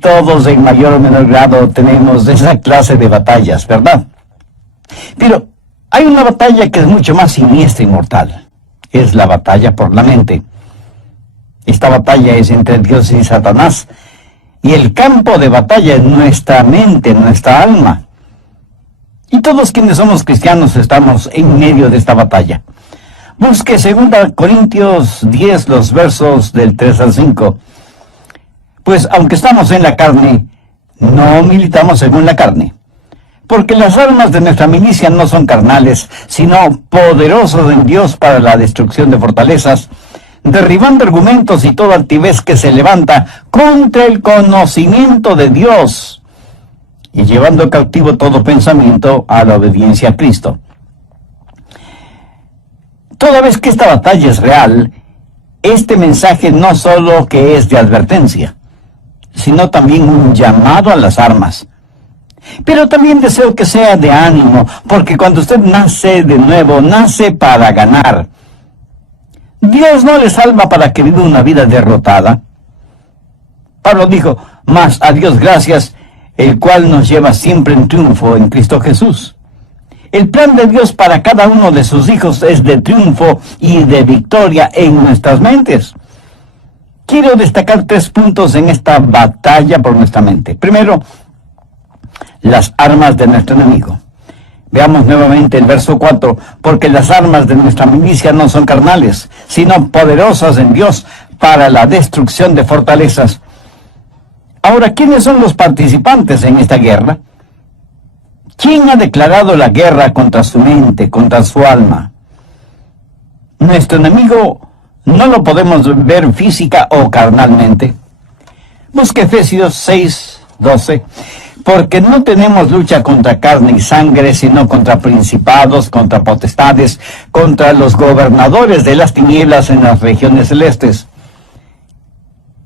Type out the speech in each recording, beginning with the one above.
Todos en mayor o menor grado tenemos esa clase de batallas, ¿verdad? Pero hay una batalla que es mucho más siniestra y mortal. Es la batalla por la mente. Esta batalla es entre Dios y Satanás. Y el campo de batalla es nuestra mente, nuestra alma. Y todos quienes somos cristianos estamos en medio de esta batalla. Busque 2 Corintios 10, los versos del 3 al 5. Pues aunque estamos en la carne, no militamos según la carne. Porque las armas de nuestra milicia no son carnales, sino poderosos en Dios para la destrucción de fortalezas, derribando argumentos y toda altivez que se levanta contra el conocimiento de Dios, y llevando cautivo todo pensamiento a la obediencia a Cristo. Toda vez que esta batalla es real, este mensaje no solo que es de advertencia, sino también un llamado a las armas. Pero también deseo que sea de ánimo, porque cuando usted nace de nuevo, nace para ganar. Dios no le salva para que viva una vida derrotada. Pablo dijo, mas a Dios gracias, el cual nos lleva siempre en triunfo en Cristo Jesús. El plan de Dios para cada uno de sus hijos es de triunfo y de victoria en nuestras mentes. Quiero destacar 3 puntos en esta batalla por nuestra mente. Primero, las armas de nuestro enemigo. Veamos nuevamente el verso 4. Porque las armas de nuestra milicia no son carnales, sino poderosas en Dios para la destrucción de fortalezas. Ahora, ¿quiénes son los participantes en esta guerra? ¿Quién ha declarado la guerra contra su mente, contra su alma? Nuestro enemigo no lo podemos ver física o carnalmente. Busque Efesios 6:12. Porque no tenemos lucha contra carne y sangre, sino contra principados, contra potestades, contra los gobernadores de las tinieblas en las regiones celestes.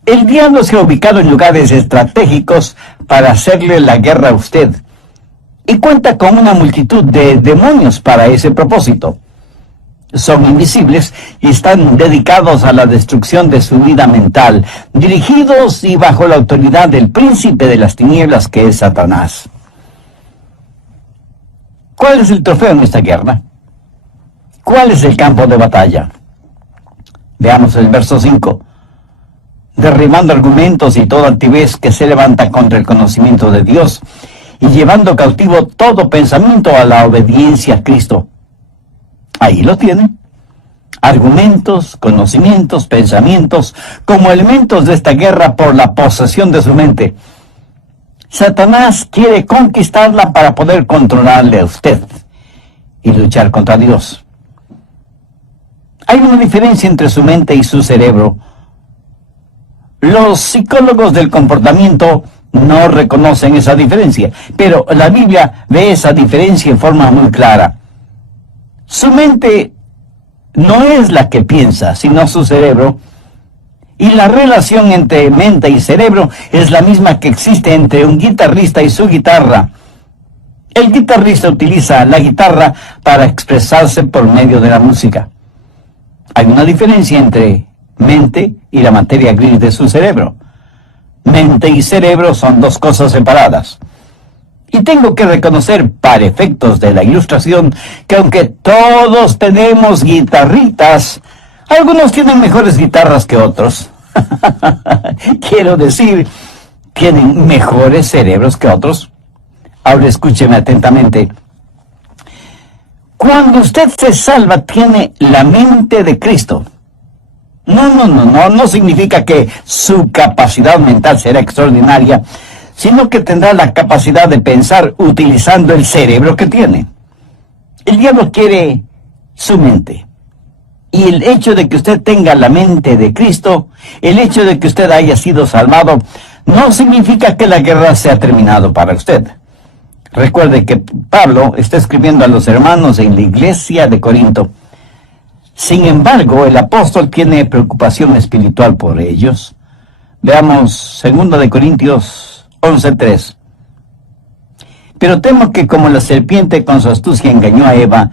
El diablo se ha ubicado en lugares estratégicos para hacerle la guerra a usted, y cuenta con una multitud de demonios para ese propósito. Son invisibles y están dedicados a la destrucción de su vida mental, dirigidos y bajo la autoridad del príncipe de las tinieblas, que es Satanás. ¿Cuál es el trofeo en esta guerra? ¿Cuál es el campo de batalla? Veamos el verso 5. Derribando argumentos y toda altivez que se levanta contra el conocimiento de Dios, y llevando cautivo todo pensamiento a la obediencia a Cristo. Ahí lo tienen. Argumentos, conocimientos, pensamientos, como elementos de esta guerra por la posesión de su mente. Satanás quiere conquistarla para poder controlarle a usted y luchar contra Dios. Hay una diferencia entre su mente y su cerebro. Los psicólogos del comportamiento no reconocen esa diferencia, pero la Biblia ve esa diferencia en forma muy clara. Su mente no es la que piensa, sino su cerebro. Y la relación entre mente y cerebro es la misma que existe entre un guitarrista y su guitarra. El guitarrista utiliza la guitarra para expresarse por medio de la música. Hay una diferencia entre mente y la materia gris de su cerebro. Mente y cerebro son 2 cosas separadas. Y tengo que reconocer, para efectos de la ilustración, que aunque todos tenemos guitarritas, algunos tienen mejores guitarras que otros. Quiero decir, tienen mejores cerebros que otros. Ahora escúcheme atentamente. Cuando usted se salva, tiene la mente de Cristo. No significa que su capacidad mental será extraordinaria, sino que tendrá la capacidad de pensar utilizando el cerebro que tiene. El diablo quiere su mente. Y el hecho de que usted tenga la mente de Cristo, el hecho de que usted haya sido salvado, no significa que la guerra se ha terminado para usted. Recuerde que Pablo está escribiendo a los hermanos en la iglesia de Corinto. Sin embargo, el apóstol tiene preocupación espiritual por ellos. Veamos 2 Corintios 11:3. Pero temo que como la serpiente con su astucia engañó a Eva,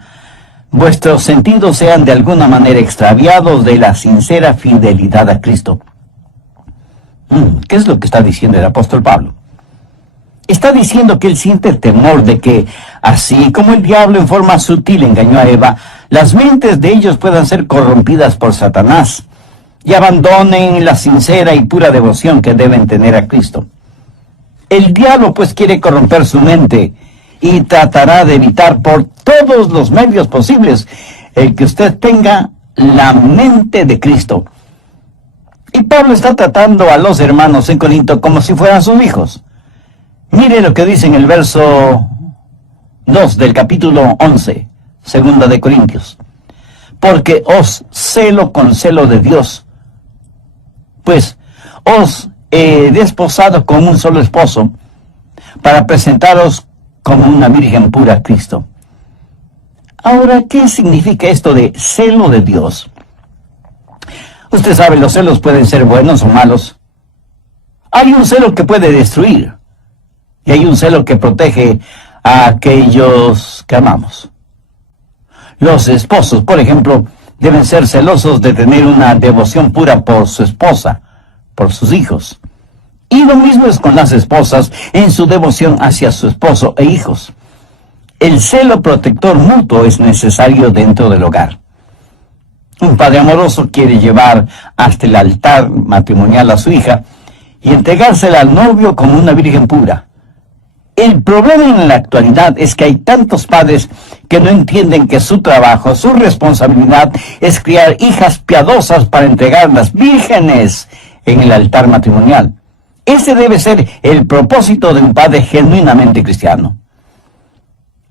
vuestros sentidos sean de alguna manera extraviados de la sincera fidelidad a Cristo. ¿Qué es lo que está diciendo el apóstol Pablo? Está diciendo que él siente temor de que, así como el diablo en forma sutil engañó a Eva, las mentes de ellos puedan ser corrompidas por Satanás y abandonen la sincera y pura devoción que deben tener a Cristo. El diablo pues quiere corromper su mente y tratará de evitar por todos los medios posibles el que usted tenga la mente de Cristo. Y Pablo está tratando a los hermanos en Corinto como si fueran sus hijos. Mire lo que dice en el verso 2 del capítulo 11, segunda de Corintios. Porque os celo con celo de Dios, pues os he desposado con un solo esposo, para presentaros como una virgen pura a Cristo. Ahora, ¿qué significa esto de celo de Dios? Usted sabe, los celos pueden ser buenos o malos. Hay un celo que puede destruir, y hay un celo que protege a aquellos que amamos. Los esposos, por ejemplo, deben ser celosos de tener una devoción pura por su esposa, por sus hijos. Y lo mismo es con las esposas en su devoción hacia su esposo e hijos. El celo protector mutuo es necesario dentro del hogar. Un padre amoroso quiere llevar hasta el altar matrimonial a su hija y entregársela al novio como una virgen pura. El problema en la actualidad es que hay tantos padres que no entienden que su trabajo, su responsabilidad es criar hijas piadosas para entregarlas vírgenes en el altar matrimonial. Ese debe ser el propósito de un padre genuinamente cristiano.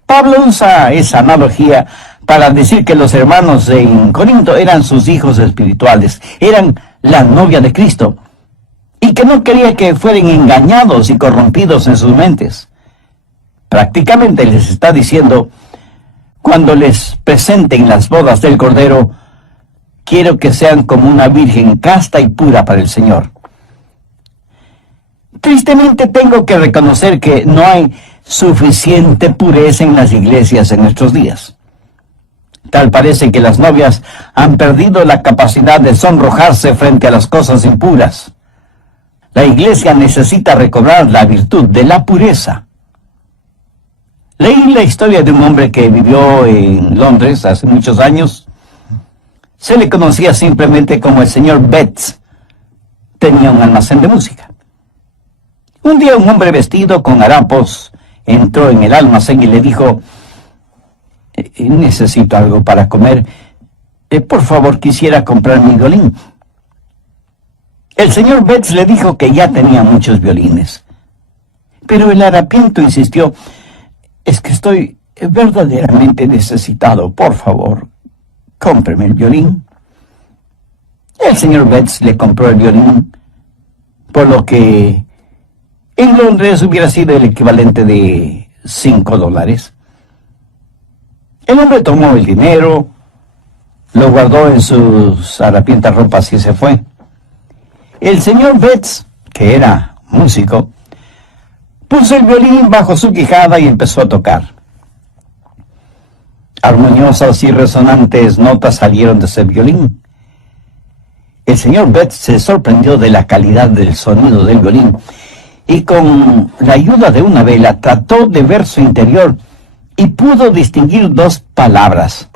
Pablo usa esa analogía para decir que los hermanos en Corinto eran sus hijos espirituales, eran la novia de Cristo, y que no quería que fueran engañados y corrompidos en sus mentes. Prácticamente les está diciendo, cuando les presenten las bodas del Cordero, quiero que sean como una virgen casta y pura para el Señor. Tristemente tengo que reconocer que no hay suficiente pureza en las iglesias en nuestros días. Tal parece que las novias han perdido la capacidad de sonrojarse frente a las cosas impuras. La iglesia necesita recobrar la virtud de la pureza. Leí la historia de un hombre que vivió en Londres hace muchos años. Se le conocía simplemente como el señor Betts. Tenía un almacén de música. Un día un hombre vestido con harapos entró en el almacén y le dijo, necesito algo para comer. Por favor, quisiera comprar mi violín. El señor Betts le dijo que ya tenía muchos violines. Pero el harapiento insistió, es que estoy verdaderamente necesitado. Por favor, cómpreme el violín. El señor Betts le compró el violín, por lo que en Londres hubiera sido el equivalente de $5. El hombre tomó el dinero, lo guardó en sus harapientas ropas y se fue. El señor Betts, que era músico, puso el violín bajo su quijada y empezó a tocar. Armoniosas y resonantes notas salieron de ese violín. El señor Betts se sorprendió de la calidad del sonido del violín y con la ayuda de una vela trató de ver su interior y pudo distinguir dos palabras: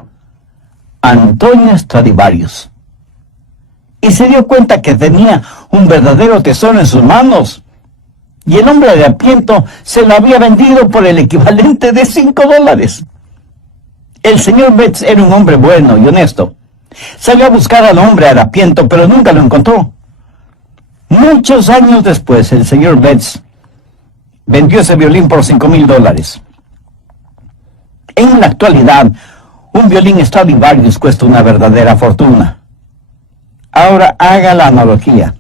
Antonio Stradivarius. Y se dio cuenta que tenía un verdadero tesoro en sus manos. Y el hombre de harapiento se lo había vendido por el equivalente de $5. El señor Betts era un hombre bueno y honesto. Salió a buscar al hombre harapiento, pero nunca lo encontró. Muchos años después, el señor Betts vendió ese violín por $5,000. En la actualidad, un violín Stradivarius cuesta una verdadera fortuna. Ahora haga la analogía.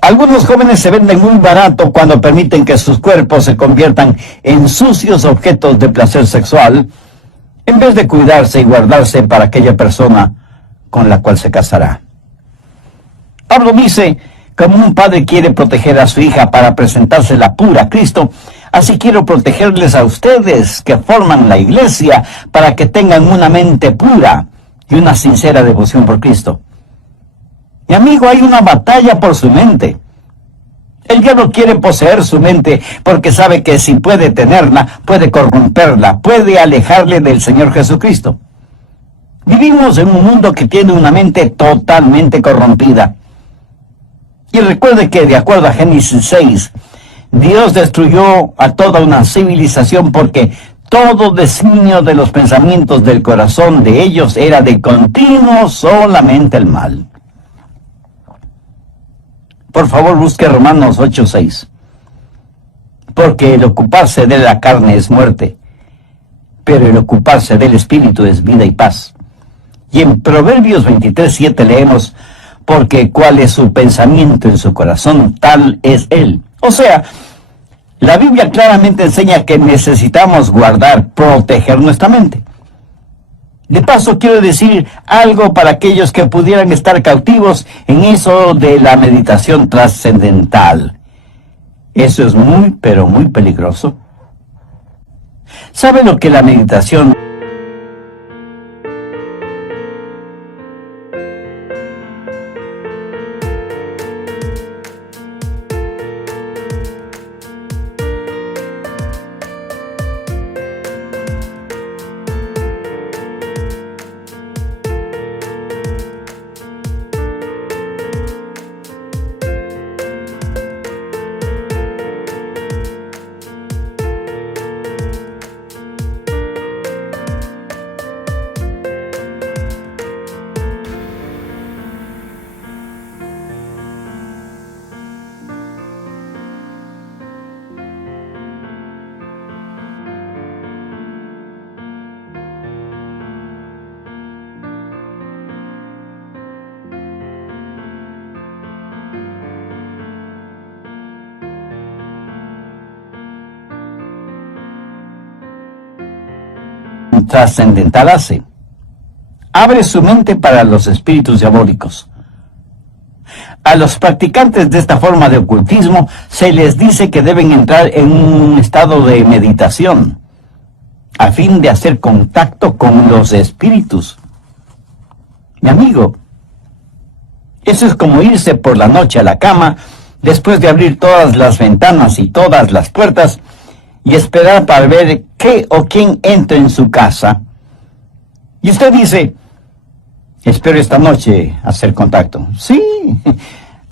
Algunos jóvenes se venden muy barato cuando permiten que sus cuerpos se conviertan en sucios objetos de placer sexual, en vez de cuidarse y guardarse para aquella persona con la cual se casará. Pablo dice, como un padre quiere proteger a su hija para presentársela pura a Cristo, así quiero protegerles a ustedes que forman la iglesia para que tengan una mente pura y una sincera devoción por Cristo. Mi amigo, hay una batalla por su mente. El diablo quiere poseer su mente porque sabe que si puede tenerla, puede corromperla, puede alejarle del Señor Jesucristo. Vivimos en un mundo que tiene una mente totalmente corrompida. Y recuerde que, de acuerdo a Génesis 6, Dios destruyó a toda una civilización porque todo designio de los pensamientos del corazón de ellos era de continuo solamente el mal. Por favor, busque Romanos 8:6. Porque el ocuparse de la carne es muerte, pero el ocuparse del Espíritu es vida y paz. Y en Proverbios 23:7 leemos, porque cuál es su pensamiento en su corazón, tal es él. O sea, la Biblia claramente enseña que necesitamos guardar, proteger nuestra mente. De paso, quiero decir algo para aquellos que pudieran estar cautivos en eso de la meditación trascendental. Eso es muy, pero muy peligroso. ¿Sabe lo que la meditación trascendental hace? Abre su mente para los espíritus diabólicos. A los practicantes de esta forma de ocultismo se les dice que deben entrar en un estado de meditación a fin de hacer contacto con los espíritus. Mi amigo, eso es como irse por la noche a la cama después de abrir todas las ventanas y todas las puertas y esperar para ver qué o quién entra en su casa. Y usted dice, espero esta noche hacer contacto. Sí,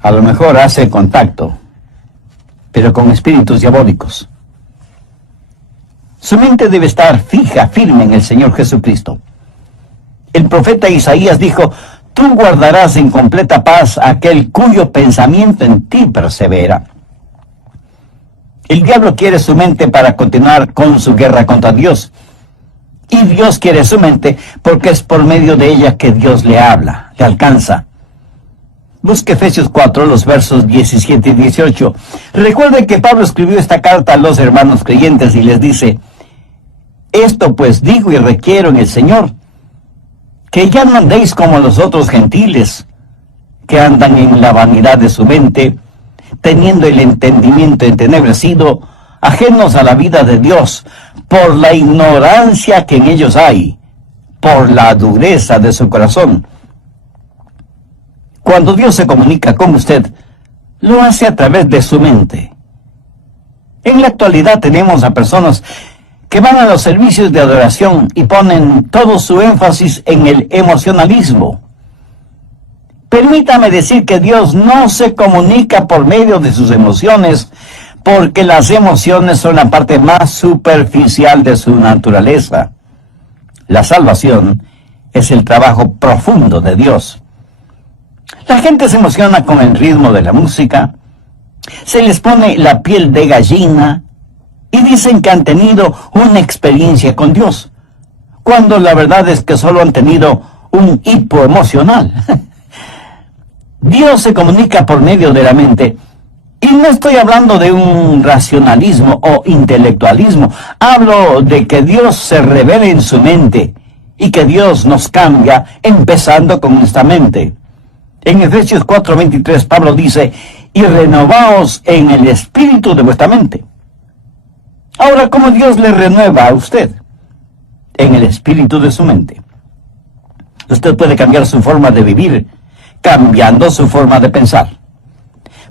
a lo mejor hace contacto, pero con espíritus diabólicos. Su mente debe estar fija, firme en el Señor Jesucristo. El profeta Isaías dijo, tú guardarás en completa paz a aquel cuyo pensamiento en ti persevera. El diablo quiere su mente para continuar con su guerra contra Dios. Y Dios quiere su mente porque es por medio de ella que Dios le habla, le alcanza. Busque Efesios 4, los versos 17 y 18. Recuerde que Pablo escribió esta carta a los hermanos creyentes y les dice, esto pues digo y requiero en el Señor, que ya no andéis como los otros gentiles, que andan en la vanidad de su mente, teniendo el entendimiento entenebrecido, ajenos a la vida de Dios, por la ignorancia que en ellos hay, por la dureza de su corazón. Cuando Dios se comunica con usted, lo hace a través de su mente. En la actualidad tenemos a personas que van a los servicios de adoración y ponen todo su énfasis en el emocionalismo. Permítame decir que Dios no se comunica por medio de sus emociones, porque las emociones son la parte más superficial de su naturaleza. La salvación es el trabajo profundo de Dios. La gente se emociona con el ritmo de la música, se les pone la piel de gallina y dicen que han tenido una experiencia con Dios, cuando la verdad es que solo han tenido un hipo emocional. Dios se comunica por medio de la mente, y no estoy hablando de un racionalismo o intelectualismo, hablo de que Dios se revela en su mente, y que Dios nos cambia, empezando con nuestra mente. En Efesios 4:23 Pablo dice, y renovaos en el espíritu de vuestra mente. Ahora, ¿cómo Dios le renueva a usted? En el espíritu de su mente. Usted puede cambiar su forma de vivir, cambiando su forma de pensar.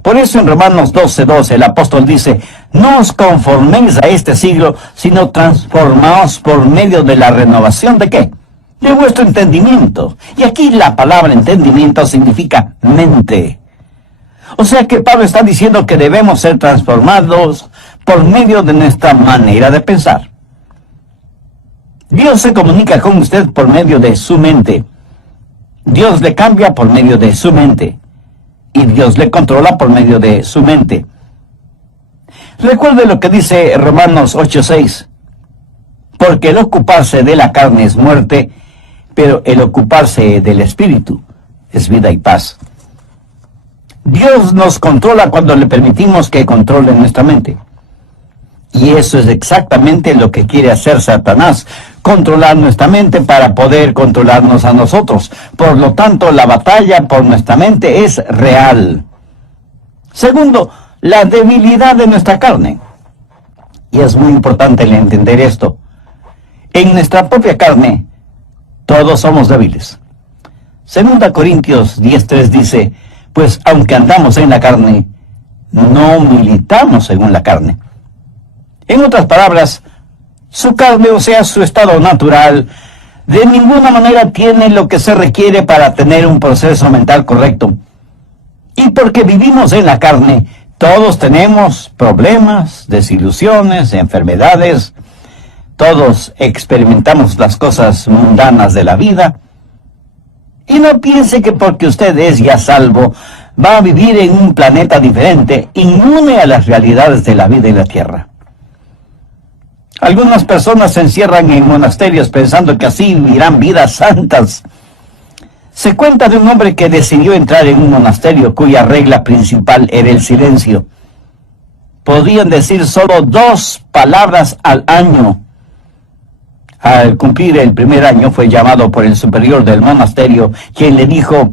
Por eso en Romanos 12:12 el apóstol dice, no os conforméis a este siglo, sino transformaos por medio de la renovación ¿de qué? De vuestro entendimiento. Y aquí la palabra entendimiento significa mente. O sea que Pablo está diciendo que debemos ser transformados por medio de nuestra manera de pensar. Dios se comunica con usted por medio de su mente. Dios le cambia por medio de su mente. Y Dios le controla por medio de su mente. Recuerde lo que dice Romanos 8:6. Porque el ocuparse de la carne es muerte, pero el ocuparse del espíritu es vida y paz. Dios nos controla cuando le permitimos que controle nuestra mente. Y eso es exactamente lo que quiere hacer Satanás, controlar nuestra mente para poder controlarnos a nosotros. Por lo tanto, la batalla por nuestra mente es real. Segundo, la debilidad de nuestra carne. Y es muy importante el entender esto. En nuestra propia carne, todos somos débiles. 2 Corintios 10:3 dice, pues aunque andamos en la carne, no militamos según la carne. En otras palabras, su carne, o sea, su estado natural, de ninguna manera tiene lo que se requiere para tener un proceso mental correcto. Y porque vivimos en la carne, todos tenemos problemas, desilusiones, enfermedades, todos experimentamos las cosas mundanas de la vida. Y no piense que porque usted es ya salvo, va a vivir en un planeta diferente, inmune a las realidades de la vida en la tierra. Algunas personas se encierran en monasterios pensando que así vivirán vidas santas. Se cuenta de un hombre que decidió entrar en un monasterio cuya regla principal era el silencio. Podían decir solo 2 palabras al año. Al cumplir el primer año fue llamado por el superior del monasterio, quien le dijo,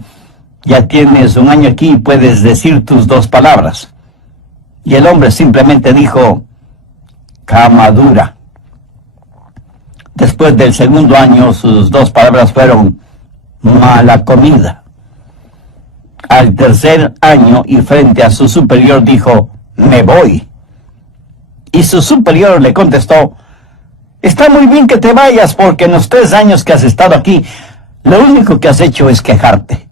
ya tienes un año aquí y puedes decir tus 2 palabras. Y el hombre simplemente dijo, cama dura. Después del segundo año, sus 2 palabras fueron, mala comida. Al tercer año, y frente a su superior, dijo, me voy. Y su superior le contestó, está muy bien que te vayas, porque en los 3 años que has estado aquí, lo único que has hecho es quejarte.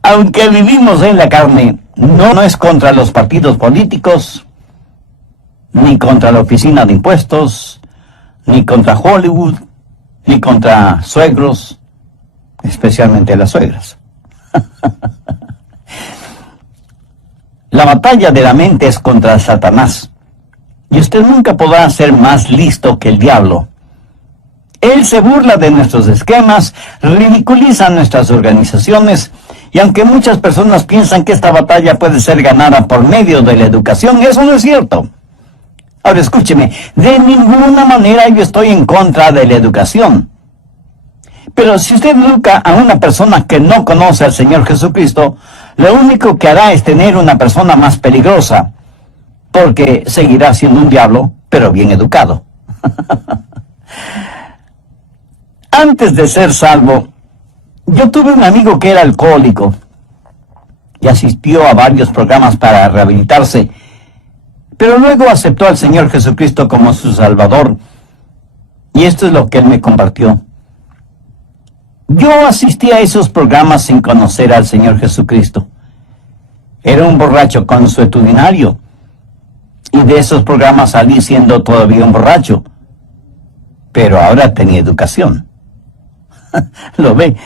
Aunque vivimos en la carne, no es contra los partidos políticos, ni contra la oficina de impuestos, ni contra Hollywood, ni contra suegros, especialmente las suegras. La batalla de la mente es contra Satanás, y usted nunca podrá ser más listo que el diablo. Él se burla de nuestros esquemas, ridiculiza nuestras organizaciones, y aunque muchas personas piensan que esta batalla puede ser ganada por medio de la educación, eso no es cierto. Ahora escúcheme, de ninguna manera yo estoy en contra de la educación. Pero si usted educa a una persona que no conoce al Señor Jesucristo, lo único que hará es tener una persona más peligrosa, porque seguirá siendo un diablo, pero bien educado. Antes de ser salvo, yo tuve un amigo que era alcohólico y asistió a varios programas para rehabilitarse, pero luego aceptó al Señor Jesucristo como su Salvador, y esto es lo que él me compartió. Yo asistí a esos programas sin conocer al Señor Jesucristo. Era un borracho consuetudinario, y de esos programas salí siendo todavía un borracho, pero ahora tenía educación. Lo ve,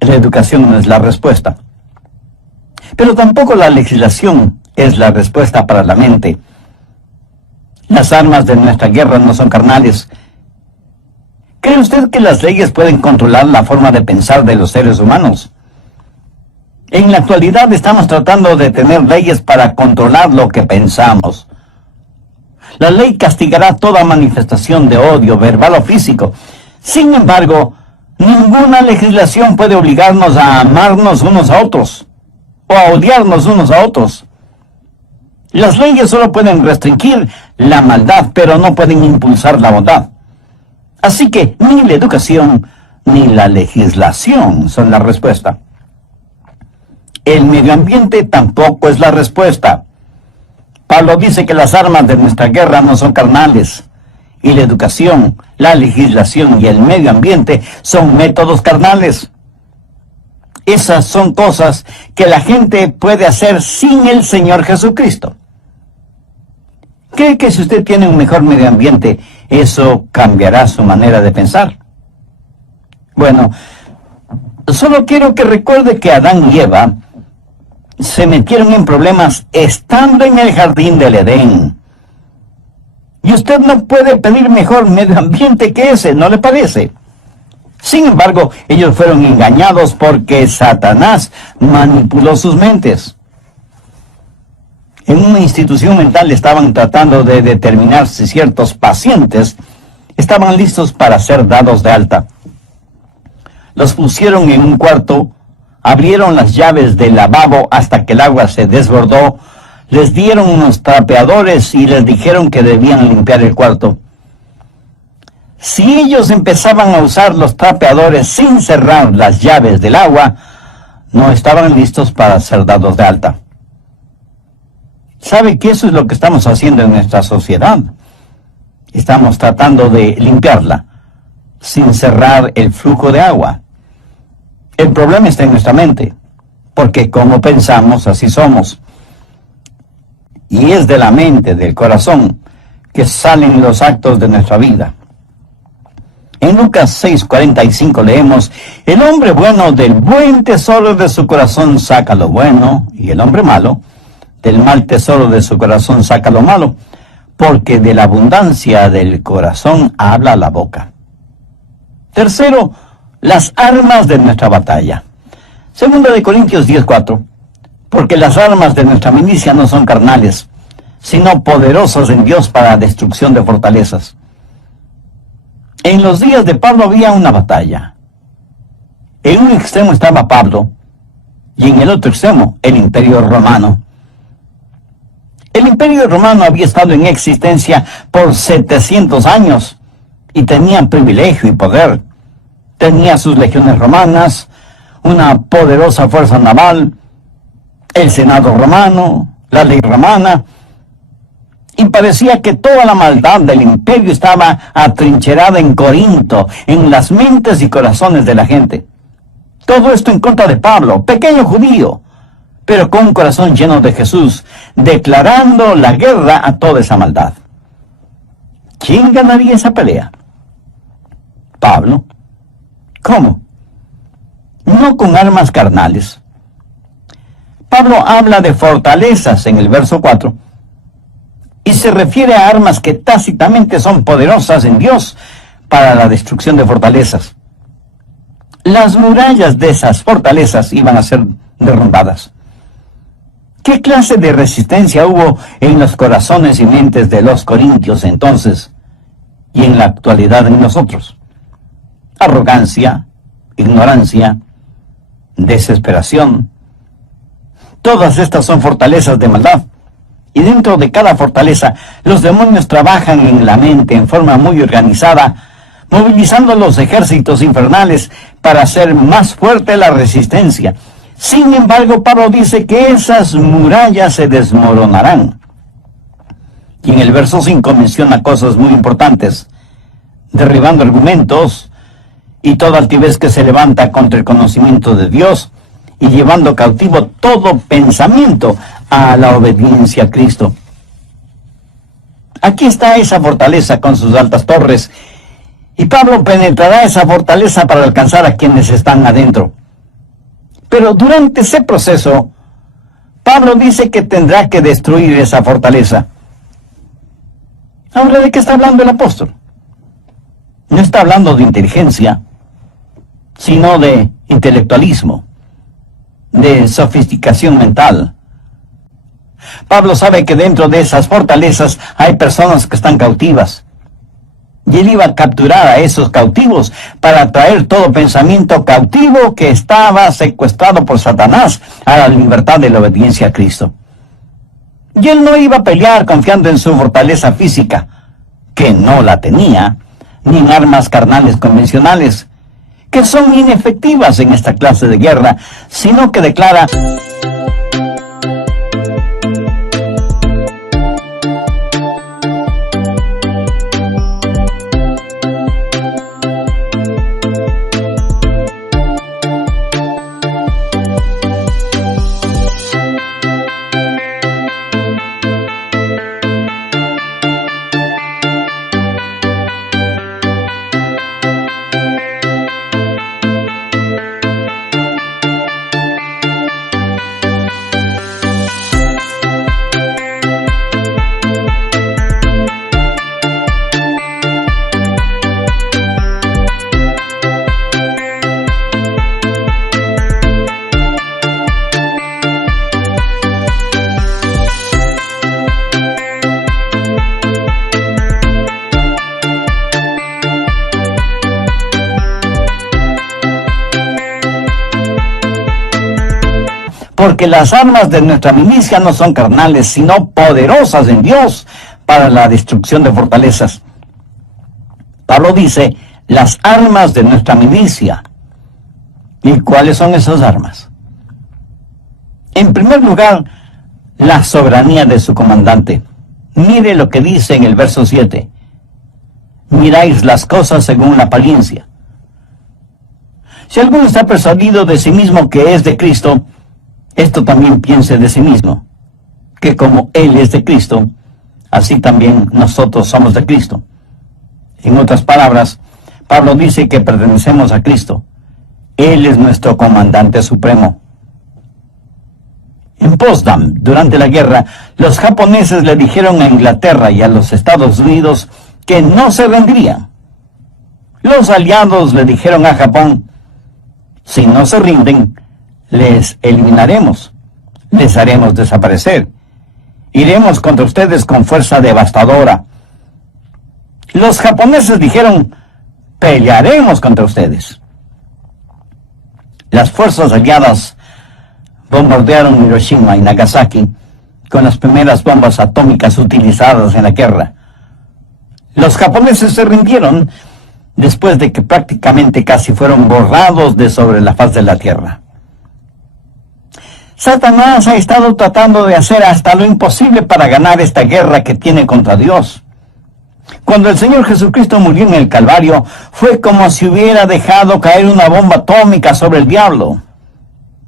la educación no es la respuesta. Pero tampoco la legislación es la respuesta para la mente. Las armas de nuestra guerra no son carnales. ¿Cree usted que las leyes pueden controlar la forma de pensar de los seres humanos? En la actualidad estamos tratando de tener leyes para controlar lo que pensamos. La ley castigará toda manifestación de odio, verbal o físico. Sin embargo, ninguna legislación puede obligarnos a amarnos unos a otros o a odiarnos unos a otros. Las leyes solo pueden restringir la maldad, pero no pueden impulsar la bondad. Así que ni la educación ni la legislación son la respuesta. El medio ambiente tampoco es la respuesta. Pablo dice que las armas de nuestra guerra no son carnales, y la educación, la legislación y el medio ambiente son métodos carnales. Esas son cosas que la gente puede hacer sin el Señor Jesucristo. ¿Cree que si usted tiene un mejor medio ambiente, eso cambiará su manera de pensar? Bueno, solo quiero que recuerde que Adán y Eva se metieron en problemas estando en el jardín del Edén. Y usted no puede pedir mejor medio ambiente que ese, ¿no le parece? Sin embargo, ellos fueron engañados porque Satanás manipuló sus mentes. En una institución mental estaban tratando de determinar si ciertos pacientes estaban listos para ser dados de alta. Los pusieron en un cuarto, abrieron las llaves del lavabo hasta que el agua se desbordó, les dieron unos trapeadores y les dijeron que debían limpiar el cuarto. Si ellos empezaban a usar los trapeadores sin cerrar las llaves del agua, no estaban listos para ser dados de alta. ¿Sabe que eso es lo que estamos haciendo en nuestra sociedad? Estamos tratando de limpiarla sin cerrar el flujo de agua. El problema está en nuestra mente, porque como pensamos, así somos. Y es de la mente, del corazón, que salen los actos de nuestra vida. En Lucas 6:45 leemos: el hombre bueno del buen tesoro de su corazón saca lo bueno, y el hombre malo del mal tesoro de su corazón saca lo malo, porque de la abundancia del corazón habla la boca. Tercero, las armas de nuestra batalla. Segunda de Corintios 10:4, porque las armas de nuestra milicia no son carnales, sino poderosas en Dios para destrucción de fortalezas. En los días de Pablo había una batalla. En un extremo estaba Pablo, y en el otro extremo el Imperio Romano. El Imperio Romano había estado en existencia por 700 años, y tenía privilegio y poder. Tenía sus legiones romanas, una poderosa fuerza naval, el Senado romano, la ley romana, y parecía que toda la maldad del imperio estaba atrincherada en Corinto, en las mentes y corazones de la gente. Todo esto en contra de Pablo, pequeño judío, pero con un corazón lleno de Jesús, declarando la guerra a toda esa maldad. ¿Quién ganaría esa pelea? Pablo. ¿Cómo? No con armas carnales. Pablo habla de fortalezas en el verso 4, y se refiere a armas que tácitamente son poderosas en Dios para la destrucción de fortalezas. Las murallas de esas fortalezas iban a ser derrumbadas. ¿Qué clase de resistencia hubo en los corazones y mentes de los corintios entonces y en la actualidad en nosotros? Arrogancia, ignorancia, desesperación. Todas estas son fortalezas de maldad. Y dentro de cada fortaleza, los demonios trabajan en la mente en forma muy organizada, movilizando los ejércitos infernales para hacer más fuerte la resistencia. Sin embargo, Pablo dice que esas murallas se desmoronarán. Y en el verso 5 menciona cosas muy importantes: derribando argumentos y toda altivez que se levanta contra el conocimiento de Dios, y llevando cautivo todo pensamiento a la obediencia a Cristo. Aquí está esa fortaleza con sus altas torres, y Pablo penetrará esa fortaleza para alcanzar a quienes están adentro. Pero durante ese proceso, Pablo dice que tendrá que destruir esa fortaleza. Ahora, ¿de qué está hablando el apóstol? No está hablando de inteligencia, sino de intelectualismo, de sofisticación mental. Pablo sabe que dentro de esas fortalezas hay personas que están cautivas, y él iba a capturar a esos cautivos para traer todo pensamiento cautivo que estaba secuestrado por Satanás a la libertad de la obediencia a Cristo. Y él no iba a pelear confiando en su fortaleza física, que no la tenía, ni en armas carnales convencionales, que son inefectivas en esta clase de guerra, sino que declara: porque las armas de nuestra milicia no son carnales, sino poderosas en Dios para la destrucción de fortalezas. Pablo dice, las armas de nuestra milicia. ¿Y cuáles son esas armas? En primer lugar, la soberanía de su comandante. Mire lo que dice en el verso 7. Miráis las cosas según la apariencia. Si alguno está persuadido de sí mismo que es de Cristo, esto también piense de sí mismo, que como Él es de Cristo, así también nosotros somos de Cristo. En otras palabras, Pablo dice que pertenecemos a Cristo. Él es nuestro comandante supremo. En Potsdam, durante la guerra, los japoneses le dijeron a Inglaterra y a los Estados Unidos que no se rendirían. Los aliados le dijeron a Japón, si no se rinden, les eliminaremos, les haremos desaparecer. Iremos contra ustedes con fuerza devastadora. Los japoneses dijeron, pelearemos contra ustedes. Las fuerzas aliadas bombardearon Hiroshima y Nagasaki con las primeras bombas atómicas utilizadas en la guerra. Los japoneses se rindieron después de que prácticamente casi fueron borrados de sobre la faz de la tierra. Satanás ha estado tratando de hacer hasta lo imposible para ganar esta guerra que tiene contra Dios. Cuando el Señor Jesucristo murió en el Calvario, fue como si hubiera dejado caer una bomba atómica sobre el diablo.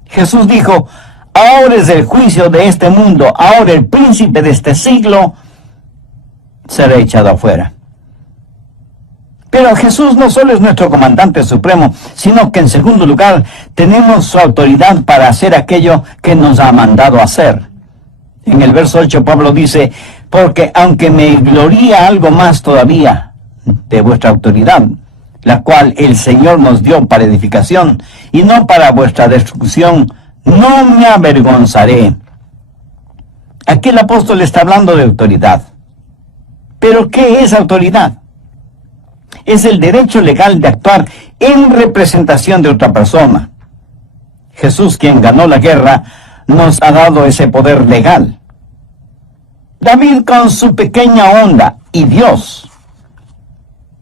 Jesús dijo, ahora es el juicio de este mundo, ahora el príncipe de este siglo será echado afuera. Pero Jesús no solo es nuestro comandante supremo, sino que en segundo lugar tenemos su autoridad para hacer aquello que nos ha mandado hacer. En el verso 8 Pablo dice, porque aunque me gloría algo más todavía de vuestra autoridad, la cual el Señor nos dio para edificación y no para vuestra destrucción, no me avergonzaré. Aquí el apóstol está hablando de autoridad. ¿Pero qué es autoridad? Es el derecho legal de actuar en representación de otra persona. Jesús, quien ganó la guerra, nos ha dado ese poder legal. David con su pequeña onda y Dios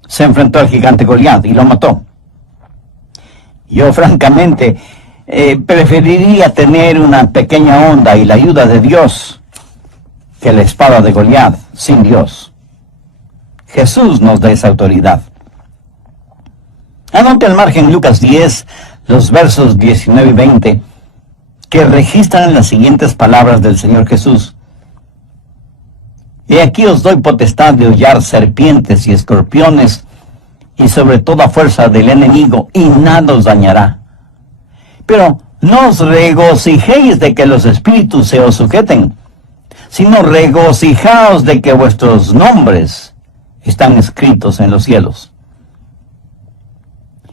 se enfrentó al gigante Goliat y lo mató. Yo francamente preferiría tener una pequeña onda y la ayuda de Dios que la espada de Goliat sin Dios. Jesús nos da esa autoridad. Anote al margen Lucas 10, los versos 19 y 20, que registran las siguientes palabras del Señor Jesús. He aquí os doy potestad de hollar serpientes y escorpiones, y sobre toda fuerza del enemigo, y nada os dañará. Pero no os regocijéis de que los espíritus se os sujeten, sino regocijaos de que vuestros nombres están escritos en los cielos.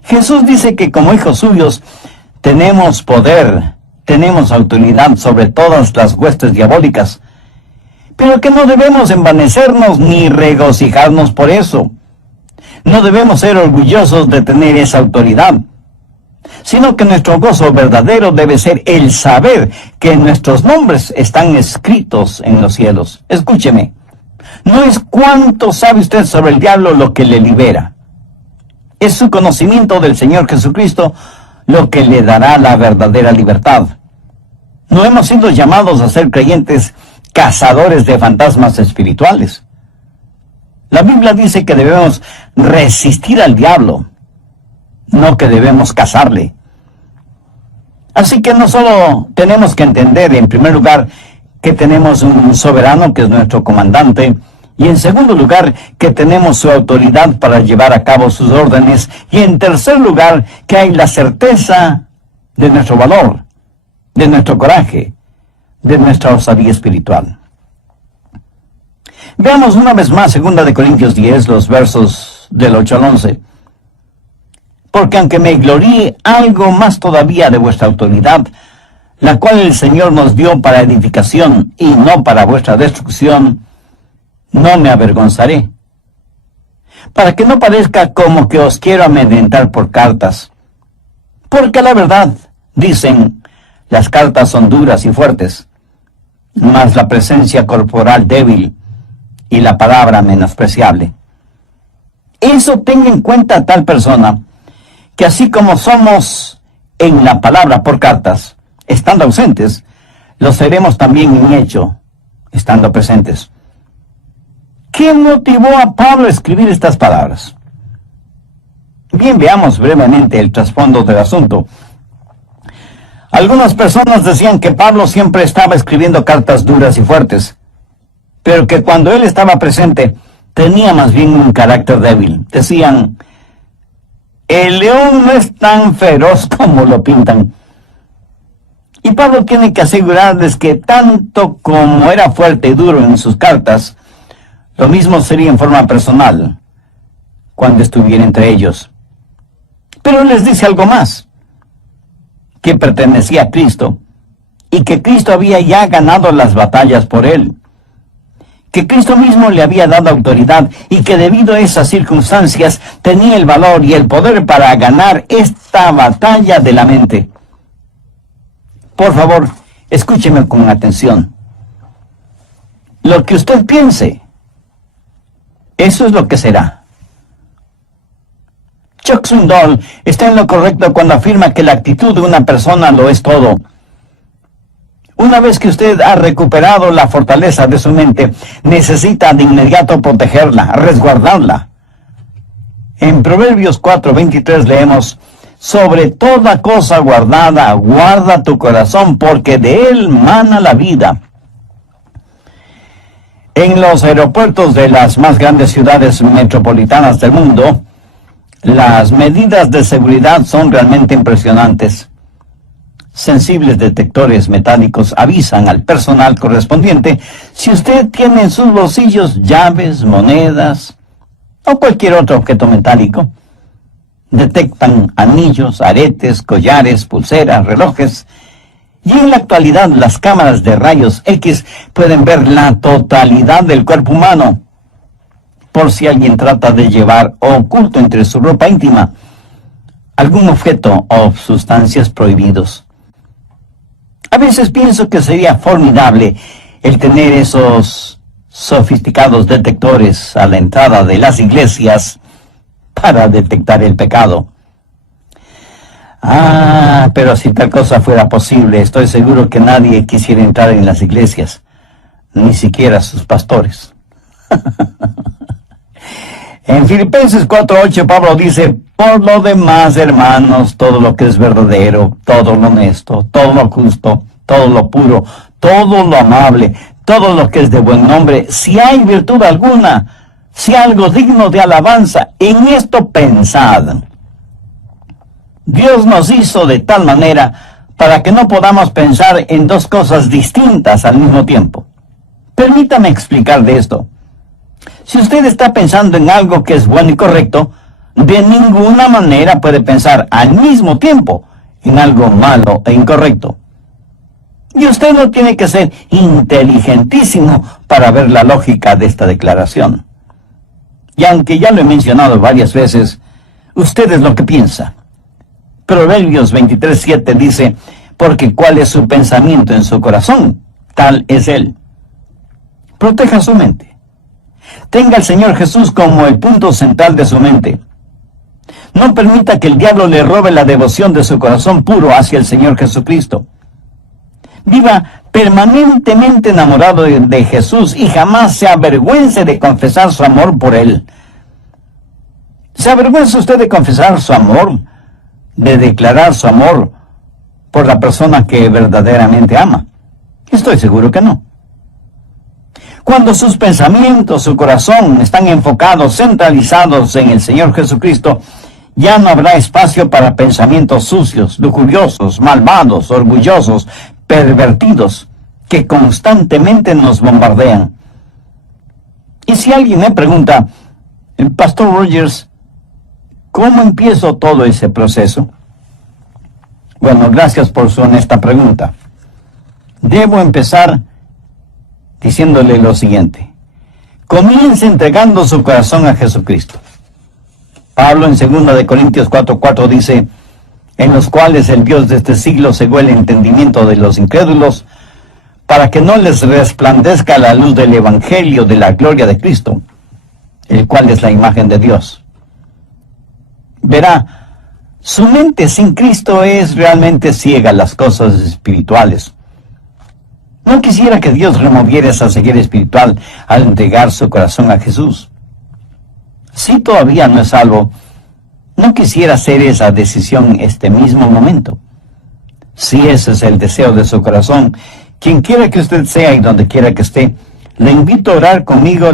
Jesús dice que como hijos suyos tenemos poder, tenemos autoridad sobre todas las huestes diabólicas, pero que no debemos envanecernos ni regocijarnos por eso. No debemos ser orgullosos de tener esa autoridad, sino que nuestro gozo verdadero debe ser el saber que nuestros nombres están escritos en los cielos. Escúcheme, no es cuánto sabe usted sobre el diablo lo que le libera. Es su conocimiento del Señor Jesucristo lo que le dará la verdadera libertad. No hemos sido llamados a ser creyentes cazadores de fantasmas espirituales. La Biblia dice que debemos resistir al diablo, no que debemos cazarle. Así que no solo tenemos que entender, en primer lugar, que tenemos un soberano que es nuestro comandante, y en segundo lugar, que tenemos su autoridad para llevar a cabo sus órdenes, y en tercer lugar, que hay la certeza de nuestro valor, de nuestro coraje, de nuestra osadía espiritual. Veamos una vez más 2 Corintios 10, los versos del 8 al 11. Porque aunque me gloríe algo más todavía de vuestra autoridad, la cual el Señor nos dio para edificación y no para vuestra destrucción, no me avergonzaré. Para que no parezca como que os quiero amedrentar por cartas. Porque la verdad, dicen, Las cartas son duras y fuertes, mas la presencia corporal débil y la palabra menospreciable. Eso tenga en cuenta tal persona, que así como somos en la palabra por cartas, estando ausentes, lo seremos también en hecho, estando presentes. ¿Qué motivó a Pablo a escribir estas palabras? Bien, veamos brevemente el trasfondo del asunto. Algunas personas decían que Pablo siempre estaba escribiendo cartas duras y fuertes, pero que cuando él estaba presente tenía más bien un carácter débil. Decían, el león no es tan feroz como lo pintan. Y Pablo tiene que asegurarles que tanto como era fuerte y duro en sus cartas, lo mismo sería en forma personal cuando estuviera entre ellos. Pero les dice algo más, que pertenecía a Cristo y que Cristo había ya ganado las batallas por él, que Cristo mismo le había dado autoridad y que debido a esas circunstancias tenía el valor y el poder para ganar esta batalla de la mente. Por favor, escúcheme con atención. Lo que usted piense, eso es lo que será. Chuck Swindoll está en lo correcto cuando afirma que la actitud de una persona lo es todo. Una vez que usted ha recuperado la fortaleza de su mente, necesita de inmediato protegerla, resguardarla. En Proverbios 4:23 leemos, sobre toda cosa guardada, guarda tu corazón, porque de él mana la vida. En los aeropuertos de las más grandes ciudades metropolitanas del mundo, las medidas de seguridad son realmente impresionantes. Sensibles detectores metálicos avisan al personal correspondiente si usted tiene en sus bolsillos llaves, monedas o cualquier otro objeto metálico. Detectan anillos, aretes, collares, pulseras, relojes. Y en la actualidad las cámaras de rayos X pueden ver la totalidad del cuerpo humano, por si alguien trata de llevar oculto entre su ropa íntima algún objeto o sustancias prohibidos. A veces pienso que sería formidable el tener esos sofisticados detectores a la entrada de las iglesias para detectar el pecado. Pero si tal cosa fuera posible, estoy seguro que nadie quisiera entrar en las iglesias, ni siquiera sus pastores. En Filipenses 4:8 Pablo dice, por lo demás, hermanos, todo lo que es verdadero, todo lo honesto, todo lo justo, todo lo puro, todo lo amable, todo lo que es de buen nombre, si hay virtud alguna, si algo digno de alabanza, en esto pensad. Dios nos hizo de tal manera para que no podamos pensar en dos cosas distintas al mismo tiempo. Permítame explicar de esto. Si usted está pensando en algo que es bueno y correcto, de ninguna manera puede pensar al mismo tiempo en algo malo e incorrecto. Y usted no tiene que ser inteligentísimo para ver la lógica de esta declaración. Y aunque ya lo he mencionado varias veces, usted es lo que piensa. Proverbios 23:7 dice, porque cuál es su pensamiento en su corazón, tal es él. Proteja su mente. Tenga al Señor Jesús como el punto central de su mente. No permita que el diablo le robe la devoción de su corazón puro hacia el Señor Jesucristo. Viva permanentemente enamorado de Jesús y jamás se avergüence de confesar su amor por Él. ¿Se avergüenza usted de confesar su amor, de declarar su amor por la persona que verdaderamente ama? Estoy seguro que no. Cuando sus pensamientos, su corazón están enfocados, centralizados en el Señor Jesucristo, ya no habrá espacio para pensamientos sucios, lujuriosos, malvados, orgullosos, pervertidos, que constantemente nos bombardean. Y si alguien me pregunta, Pastor Rogers, ¿cómo empiezo todo ese proceso? Bueno, gracias por su honesta pregunta. Debo empezar diciéndole lo siguiente. Comience entregando su corazón a Jesucristo. Pablo en 2 Corintios 4:4 dice, en los cuales el Dios de este siglo cegó el entendimiento de los incrédulos, para que no les resplandezca la luz del Evangelio de la gloria de Cristo, el cual es la imagen de Dios. Verá, su mente sin Cristo es realmente ciega a las cosas espirituales. No quisiera que Dios removiera esa ceguera espiritual al entregar su corazón a Jesús. Si todavía no es salvo, no quisiera hacer esa decisión este mismo momento. Si ese es el deseo de su corazón, quien quiera que usted sea y donde quiera que esté, le invito a orar conmigo.